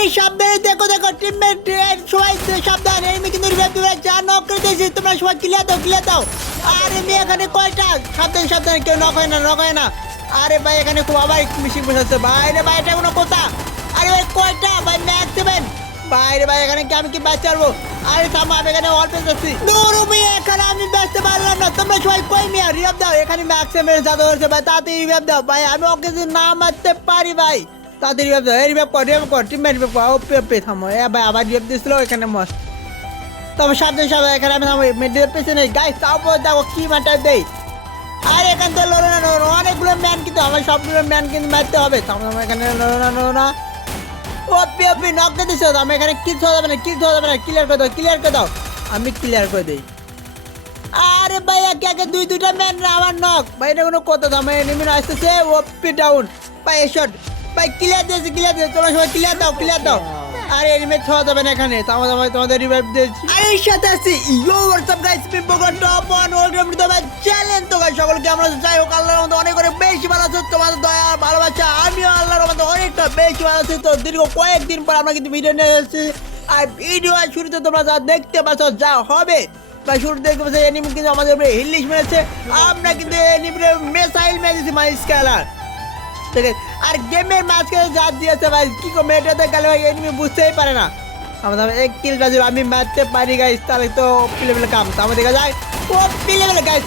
আরে সাবধানে দেখো দেখো টিমমেট সবাই সাবধান। এনিমি কিন্তু রিভাইভ দিবে যা নক করে দিয়েছি। তোমরা সবাই ক্লিয়ার দাও ক্লিয়ার দাও। আরে আমি এখানে কয়টা? সাবধান সাবধান, কেউ নক হয় না নক হয় না। আরে ভাই, এখানে খুব আবার মিশিং বসাচ্ছে। ভাই রে ভাই, এটা কোনো কথা? আরে ভাই, কয়টা? ভাই ম্যাক্স দেবেন বাইরে ভাই, এখানে কি আমি কি বাঁচতে পারব আরে থামো, আমি এখানে অল্প যাচ্ছি দূর মিয়া, এখানে আমি বাঁচতে পারলাম না। তোমরা সবাই কই মিয়া? রিয়াব দাও। এখানে ম্যাক্সে জাদু হচ্ছে ভাই, তাড়াতাড়ি রিভাইভ দাও। ভাই, আমি ওকে যদি না মারতে পারি, ভাই। তাড়াতাড়ি রিভাইভ দাও রিভাইভ কর রিভাইভ কর টিম রিভাইভ কর ওপে ওপে থামো। এ ভাই, আবার রিভাইভ দিয়েছিল এখানে মস্ত তবে সাবধান সাবধান, এখানে আমি থামো মেডিদের পেছনে গাইস তারপর দেখো কি মাটা দেই আর এখান থেকে লড়ো না, লড়ো অনেকগুলো ম্যান কিন্তু, আমার সবগুলো ম্যান কিন্তু মারতে হবে। থামো থামো, এখানে লড়ো না লড়ো না। ওপি ওপি নক দিয়ে দিছো আমি এখানে হওয়া যাবে না হওয়া যাবে না ক্লিয়ার করে দাও ক্লিয়ার করে দাও। আমি ক্লিয়ার করে দিই। আরে ভাই, একে একে দুই, দুইটা ম্যান আমার নক ভাই, এটা কোনো কথা দাম এনিমি আসতেছে ওপি ডাউন ভাই শট ভাই ক্লিয়ার দিয়েছি ক্লিয়ার দিয়েছি। তোমরা সবাই ক্লিয়ার দাও ক্লিয়ার দাও। আরে যাবে না এখানে। তোমার তোমাদের রিভাইভ দিয়েছি। সাথে yo WhatsApp guys top one two challenge তো গাইস সকলকে আমরা যাই হোক, আল্লাহর মধ্যে অনেক অনেক বেশি ভালো আছো। তোমাদের দয়া আর ভালোবাসা, আমিও আল্লাহর মধ্যে অনেকটা বেশি ভালো আছি। তো দীর্ঘ কয়েকদিন পর আমরা কিন্তু ভিডিও নিয়ে এসেছি। আর ভিডিও শুরুতে তোমরা যা দেখতে পাচ্ছ, যা হবে, বা দেখতে পাচ্ছ এনিমি কিন্তু আমাদের উপরে মেরেছে। আমরা কিন্তু এনিমির মেসাইল মেরেছি মাই স্কেলার ঠিক আছে আর গেমের মাঝখানে যা দিয়েছে ভাই, কি কো মেয়েটাতে গেলে ভাই এনিমি বুঝতেই পারে না। আমাদের এক কিলটা যদি আমি মারতে পারি গাইস তাহলে তো পিলে পিলে কাম। তো দেখা যায়, ও পিলে পিলে গাইস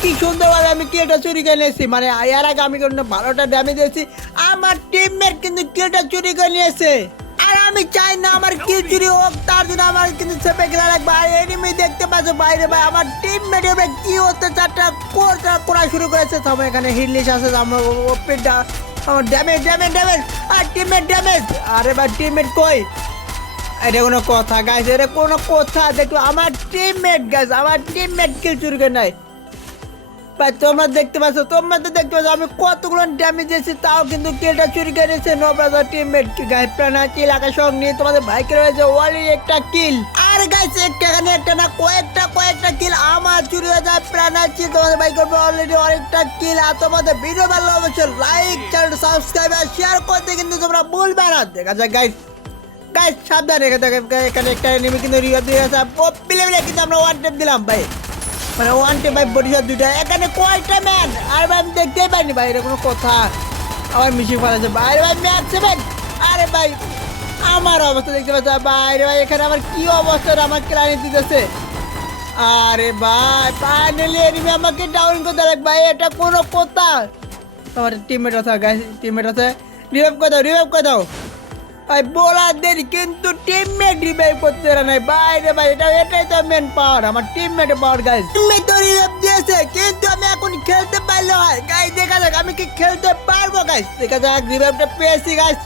কি সুন্দরভাবে আমি কিলটা চুরি করে নিয়েছি। মানে এর আগে আমি কোনো ভালোটা ড্যামেজ দিয়েছি, আমার টিমমেট কিন্তু কিলটা চুরি করে নিয়েছে। আর আমি চাই না আমার কিল চুরি হোক, তার জন্য আমার কিন্তু চেপে গেলে রাখব আর এনিমি দেখতে পাচ্ছ বাইরে, ভাই, আমার টিমমেট এবার কি হতে চারটা কোরটা করা শুরু করেছে। তো আমার এখানে হিলিশ আছে আমার ওপেনটা আমার ড্যামেজ ড্যামেজ ড্যামেজ আর টিমমেট ড্যামেজ আরে ভাই টিমমেট কই? এটা কোনো কথা গাইস এটা কোনো কথা। দেখো আমার টিমমেট গাইস আমার টিমমেট কিল চুরি করে নাই ভাই, তোমরা দেখতে পাচ্ছ, তোমরা তো দেখতে পাচ্ছ, আমি কতগুলো ড্যামেজ দিয়েছি, তাও কিন্তু কিলটা চুরি করে নিয়েছে নো টিমমেট গাইস প্রাণা কিল আকাশ নিয়ে তোমাদের বাইকে রয়েছে ওয়ালি একটা কিল আর গাইস একটা এখানে একটা না, কয়েকটা কয়েকটা কিল আমার চুরি হয়ে যায়, প্রাণা চিল তোমাদের বাইক করবে অলরেডি অনেকটা কিল আর তোমাদের ভিডিও ভালো অবশ্যই লাইক চ্যানেল সাবস্ক্রাইব আর শেয়ার করতে কিন্তু তোমরা ভুলবে না। দেখা যাক গাইস গাইস সাবধানে এখানে একটা এনিমি কিন্তু রিভাইভ দিয়ে গেছে। পিলে কিন্তু আমরা ওয়ান টেপ দিলাম, ভাই। মানে ওয়ান টেপ ভাই বডিশট দুইটা। এখানে কয়টা ম্যান আর ভাই, আমি দেখতেই পাইনি ভাই, এটা কোনো কথা। আমার মিশিং ফেলাছে বাইরে ভাই ম্যাচ সেভেন আরে ভাই, আমার অবস্থা দেখতে পাচ্ছ। বাইরে ভাই এখানে আমার কি অবস্থা? আমার ক্লাইন্ট দিতেছে। আরে ভাই ফাইনালি এনিমি আমাকে ডাউন করতে দেখ ভাই, এটা কোনো কথা। আমার টিমমেট আছে গাইস টিমমেট আছে। রিভাইভ করে দাও রিভাইভ করে দাও। ভাই বলার দেরি কিন্তু টিমমেট রিভাইভ করতে পারে নাই। বাইরে ভাই, এটা এটাই তো মেন পাওয়ার আমার টিমমেটে পাওয়ার গাইস টিমমেট তো রিভাইভ দিয়েছে, কিন্তু আমি এখন খেলতে পারলে হয়। গাইস দেখা যাক, আমি কি খেলতে পারব গাইস দেখা যাক রিভাইভটা পেয়েছি গাইস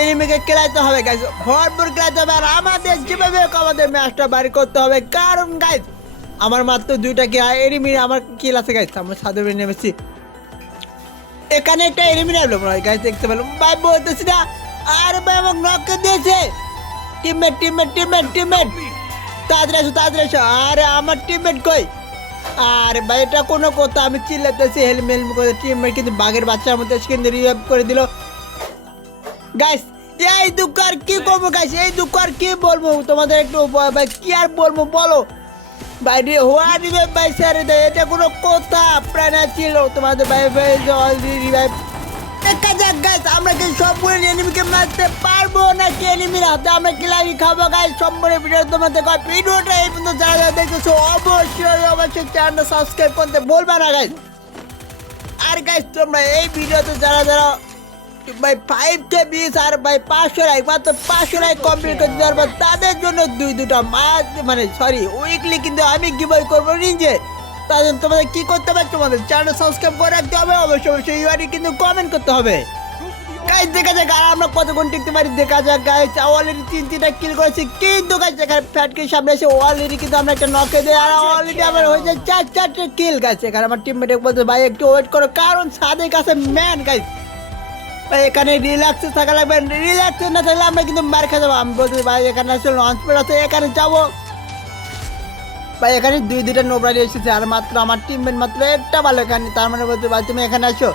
এনিমিকে খেলাইতে হবে গাইস ভরপুর খেলাইতে হবে, আর আমাদের যেভাবে আমাদের ম্যাচটা বাড়ি করতে হবে। কারণ গাইস আমার মাত্র দুইটা কি এনিমি আমার কিল আছে গাইস আমরা সাদে নেমেছি এখানে একটা এনিমি নামলো গাইস দেখতে পেলাম। ভাই, বলতেছি না আর ভাই আমাকে নক দিয়েছে। টিমমেট টিমমেট টিমমেট টিমমেট তাড়াতাড়ি আসো তাড়াতাড়ি আসো আরে, আমার টিমমেট কই? আর ভাই, এটা কোনো কথা, আমি চিল্লাতেছি হেলম হেলম করে টিমমেট কিন্তু বাঘের বাচ্চার মধ্যে এসে কিন্তু রিভাইভ করে দিল। গাইস এই দুঃখ আর কি করব গাইস এই দুঃখ আর কি বলব? তোমাদের একটু ভাই, কি আর বলব, বলো? ভাই, রে হোয়া রিভাইভ ভাই স্যার এটা কোনো কথা, প্রাণা ছিল। তোমাদের ভাই ভাই অলরেডি রিভাইভ দেখা যাক গাইস আমরা কি সবগুলো এনিমিকে মারতে পারব নাকি এনিমির হাতে আমরা খাব গাইস সম্পূর্ণ ভিডিও তোমাদের ভিডিওটা এই পর্যন্ত, যারা যারা অবশ্যই অবশ্যই চ্যানেলটা সাবস্ক্রাইব করতে বলবা না গাইস আর গাইস তোমরা এই ভিডিওতে যারা যারা ভাই ফাইভ কে বিশ আর ভাই পাঁচশো লাইক মাত্র পাঁচশো লাইক কমপ্লিট করতে পারব, তাদের জন্য দুই দুটো মাস মানে সরি উইকলি কিন্তু আমি গিভওয়ে করব নিজে। জন্য তোমাদের কি করতে হবে তোমাদের চ্যানেল সাবস্ক্রাইব করে রাখতে হবে। অবশ্যই অবশ্যই ইউআরই কিন্তু কমেন্ট করতে হবে। গাইজ দেখা যাক আর আমরা কতক্ষণ টিকতে পারি। দেখা যাক গাইজ অলরেডি তিন তিনটা কিল করেছি। কিন্তু গাইজ এখানে ফ্যাটকে সামনে এসে অলরেডি কিন্তু আমরা একটা নকে দিই। আর অলরেডি আমার হয়ে যায় চার চারটে কিল গাইছে এখানে আমার টিমমেট বলছে ভাই, একটু ওয়েট করো। কারণ সাদের কাছে ম্যান গাইজ এখানে রিল্যাক্সে থাকা লাগবে। রিল্যাক্সে না থাকলে আমরা কিন্তু মার খেয়ে যাব। আমি বলছি ভাই, এখানে আসলে লঞ্চ প্যাড আছে, এখানে যাব। ভাই, এখানে দুই, দুইটা নোবরালি এসেছে, আর মাত্র আমার টিমমেট মাত্র একটা ভালো এখানে, তার মানে বলতে ভাই তুমি এখানে আসো।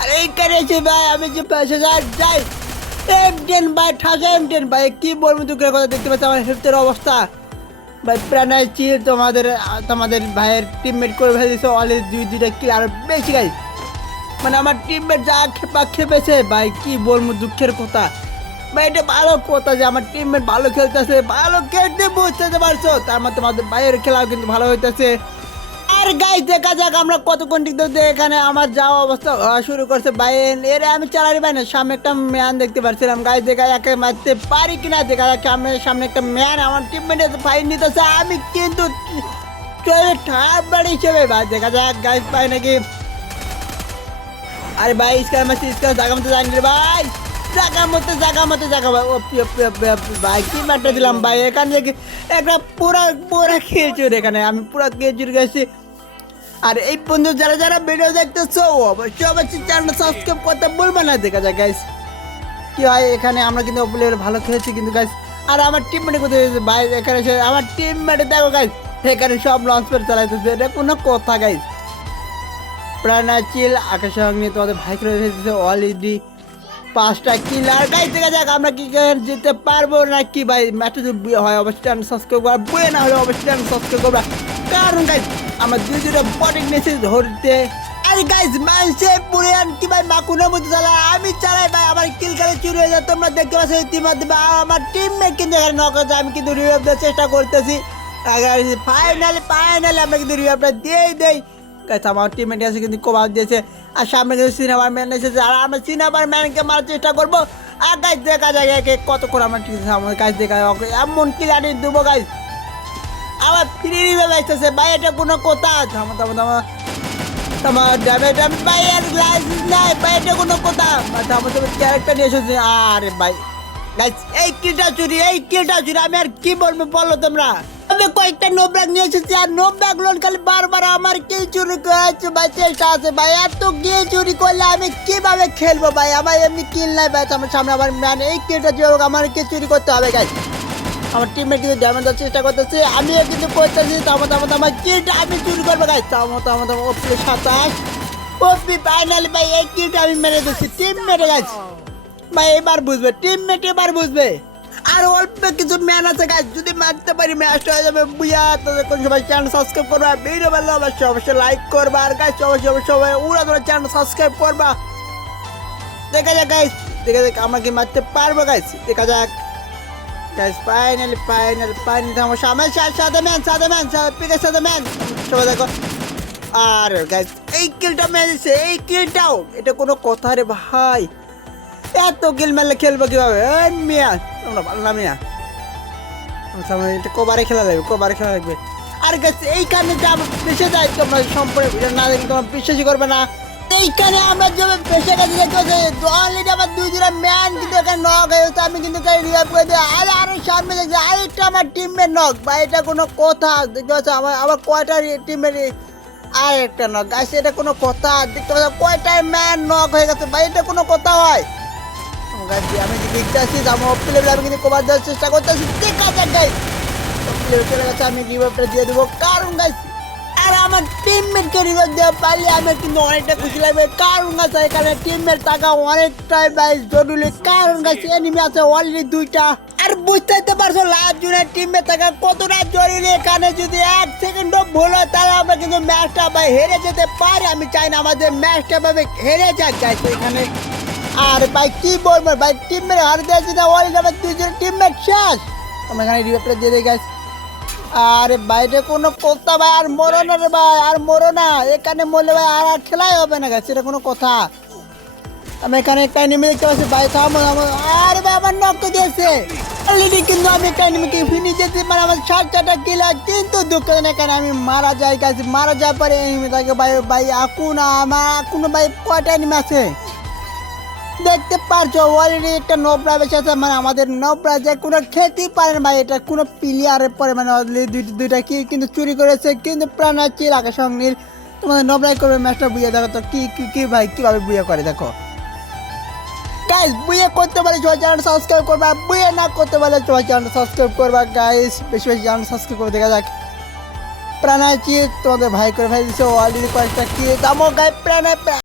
আর, এইখানে এসে ভাই, আমি যে পাশে যাই যাই। এম টেন ভাই ঠাসা এম টেন ভাই, কি বলব দুঃখের কথা, দেখতে পাচ্ছি আমার হেলথের অবস্থা। ভাই প্রাণায় চির তোমাদের তোমাদের ভাইয়ের টিমমেট করে ফেলেছে অলরেডি দুই, দুইটা কি আর বেশি গাই মানে আমার টিমমেট যা খেপা খেপেছে, ভাই, কি বলব দুঃখের কথা। ভাই এটা ভালো কথা আমার টিমমেট ভালো খেলতেছে, ভালো খেলতে বুঝতে পারছ? তার মধ্যে তোমাদের ভাইয়ের খেলাও কিন্তু ভালো হইতেছে। আর গাইজ দেখা যাক আমরা কতক্ষণ হতে এখানে আমার যাওয়া অবস্থা শুরু করছে। বাইন এর আমি চালারি না, সামনে একটা ম্যান দেখতে পারছিলাম। গাইজ দেখা একে মারতে পারি কিনা, দেখা যাক সামনে সামনে একটা ম্যান আমার টিমমেট ফাইন নিতেছে। আমি কিন্তু ঠাপ বাড়ি হিসেবে দেখা যাক গাইজ পাই নাকি? আরে ভাই ইসকার মাসি ইসকার জায়গা মতো জানি রে ভাই। জায়গা মতো জায়গা মতো জায়গা ভাই কি ব্যাটটা দিলাম ভাই? এখান থেকে একটা পুরা পুরা খেয়েচুর এখানে, আমি পুরা খেয়েচুর গেছি। আর এই বন্ধু যারা যারা ভিডিও দেখতেছো, অবশ্যই অবশ্যই চ্যানেল সাবস্ক্রাইব করতে বলবে না দেখা যায় গাইস কি হয়, এখানে আমরা কিন্তু ভালো খেলেছি কিন্তু গাইস আর আমার টিম মেটে কোথায়? ভাই? এখানে সে- আমার টিম মেটে দেখো গাইস এখানে সব লঞ্চ প্যাড চালাইতেছে, এটা কোনো কথা গাইস প্রাণাচিল আকাশের নিয়ে তোমাদের ভাই করে ফেলতেছে অলরেডি পাঁচটা কিল আর গাইস দেখা যাক আমরা কি যেতে পারব না কি ভাই। ম্যাচে যদি হয়, অবশ্যই চ্যানেল সাবস্ক্রাইব করা বয়ে না হলে অবশ্যই চ্যানেল সাবস্ক্রাইব করবা। কারণ গাইস আমার দুই দুটো বডিং নিয়েছি ধরতে। আরে গাইস মানুষে পুরিয়ান কি ভাই মাকুনের মধ্যে চালায় আমি চালাই ভাই, আমার কিল কালে চুরি হয়ে যায়। তোমরা দেখতে পাচ্ছ ইতিমধ্যে আমার টিমমেট কিন্তু এখানে নক আমি কিন্তু রিভাইভ দেওয়ার চেষ্টা করতেছি। ফাইনালি ফাইনালি আমরা কিন্তু রিভাইভটা দিয়েই দেই গাইস আমার টিমমেট আছে কিন্তু কোভার দিয়েছে। আর সামনে কিন্তু সিনেমার ম্যান এসেছে, আর আমরা সিনেমার ম্যানকে মারার চেষ্টা করব। আর গাইস দেখা যায় একে কতক্ষণ আমরা ঠিক আমাদের কাজ দেখা এমন কিলারি দেবো গাইস আবার ফ্রি রিভাইভ আসতেছে। ভাই, এটা কোনো কথা? থামো থামো থামো। ভাই, আর লাইসেন্স নাই। ভাই, এটা কোনো কথা? থামো ক্যারেক্টার এসেছি। আরে ভাই। গাইস এই কিলটা চুরি, এই কিলটা চুরি। আমি আর কি বলব বলো তোমরা? আমি কয়েকটা নোব্যাগ নিয়ে এসেছি, আর নোব্যাগ লোন খালি বারবার আমার কিল চুরি করেছে ভাই চেষ্টা আছে ভাই। এত গিয়ে চুরি করলে আমি কীভাবে খেলব ভাই? আমার এমনি কিল নাই ভাই, আমার সামনে আমার ম্যান এই কিলটা চুরি হোক আমার কি চুরি করতে হবে গাইস আমার টিমমেট কিন্তু ড্যামেজ দেওয়ার চেষ্টা করতেছে, আমিও কিন্তু করতেছি। তামো তামো তামো কিলটা আমি চুরি করব গাইস তামো তামো তামো ওপি সাতাশ। ওপি ফাইনালি ভাই, এই কিলটা আমি মেরে দিচ্ছি। টিম মেরে গেছে ভাই, এবার বুঝবে টিম টিমমেট এবার বুঝবে। আর অল্প কিছু ম্যান আছে গাইস যদি মারতে পারি ম্যাচটা হয়ে যাবে বুয়া তো কোন সবাই চ্যানেল সাবস্ক্রাইব করবা ভিডিও ভালো অবশ্যই অবশ্যই লাইক করবা। আর গাইস অবশ্যই অবশ্যই সবাই উড়া ধরে চ্যানেল সাবস্ক্রাইব করবা। দেখা যাক গাইস দেখা যাক আমরা কি মারতে পারব গাইস দেখা যাক। গাইস ফাইনালি ফাইনাল ফাইনালি আমার সামনে। সাদা ম্যান সাদা ম্যান পিকের সাদা ম্যান। সবাই দেখো। আর গাইস এই কিলটা মেরেছে এই কিলটাও এটা কোনো কথা রে ভাই। এত কিল মেলে খেলব কীভাবে? এই মিয়া ভালো না মিয়া। কবারে খেলা লাগবে, কবারে খেলা লাগবে। আর গাছ এইখানে যা তোমরা সম্পূর্ণ না বিশ্বাসই করবে না। এইখানে আমরা পেশে আমার দুই ম্যান কিন্তু এখানে নক হয়ে আমি কিন্তু রিভাইভ করে দিই। আরে সামনে দেখছি, আরেকটা আমার টিমমেট নক বা এটা কোনো কথা, দেখতে পাচ্ছ? আমার আমার কয়টা টিমমেট আর একটা নক গাছ এটা কোনো কথা, দেখতে পাচ্ছ? ম্যান নক হয়ে গেছে? ভাই, এটা কোনো কথা হয়? গাইছি আমি দেখতে আসছি আমার প্লেয়ার আমি কিন্তু কভার দেওয়ার চেষ্টা করতেছি। ঠিক আছে গাইস প্লেয়ার চলে গেছে, আমি রিভাইভটা দিয়ে দেবো। কারণ গাইস আর আমার টিমমেটকে রিভাইভ দেওয়া পারলে আমি কিন্তু অনেকটা খুশি লাগবে। কারণ গাছ এখানে টিমমেট থাকা অনেকটাই বাইস জরুরি। কারণ গাছ এনিমি আছে অলরেডি দুইটা। আর বুঝতে পারছ লাস্ট জুনের টিমে থাকা কতটা জরুরি। এখানে যদি এক সেকেন্ডও ভুল হয়, তাহলে আমরা কিন্তু ম্যাচটা ভাই হেরে যেতে পারি। আমি চাই না আমাদের ম্যাচটা ভাবে হেরে যাক গাইস এখানে। আর ভাই, কি বলব ভাই টিম মেরে হার দিয়েছি না অলরেডি আমার দুইজন টিমমেট শেষ। আমরা এখানে রিভাইভটা দিয়ে দিয়ে গেছি আরে বাইরে কোনো কথা ভাই, আর মরো না রে ভাই, আর মরো না। এখানে মরলে ভাই আর আর খেলাই হবে না গেছে এটা কোনো কথা। আমি এখানে একটা এনিমি দেখতে পাচ্ছি, ভাই, থামো আরে ভাই, আমার নক দিয়েছে। অলরেডি কিন্তু আমি একটা এনিমিকে ফিনিশ যেতে মানে আমার ষাট চারটা কিল কিন্তু দুঃখ নেই এখানে আমি মারা যাই কাছে মারা যাওয়ার পরে এনিমি থাকে, ভাই ভাই আকুন আমার কোনো, ভাই, কয়টা এনিমি আছে? দেখতে পারছ অলরেডি একটা নোবরা বেঁচে আছে মানে আমাদের নোবরা যে কোনো খেতেই পারে না ভাই, এটা কোনো প্লেয়ারের পরে মানে দুই, দুইটা কি কিন্তু চুরি করেছে, কিন্তু প্রাণ আছে আকাশ অগ্নির তোমাদের নোবরাই করবে ম্যাচটা বুঝে দেখো তো, কি কি কি ভাই, কীভাবে বুঝে করে, দেখো। গাইস বুয়ে করতে পারে, সবাই চ্যানেল সাবস্ক্রাইব করবা বুয়ে না করতে পারলে সবাই চ্যানেল সাবস্ক্রাইব করবা গাইস বেশি বেশি চ্যানেল সাবস্ক্রাইব করে দেখা যাক। প্রাণায় তোমাদের ভাই করে ভাই ফেলছে অলরেডি কয়েকটা কি দামো গাই প্রাণায়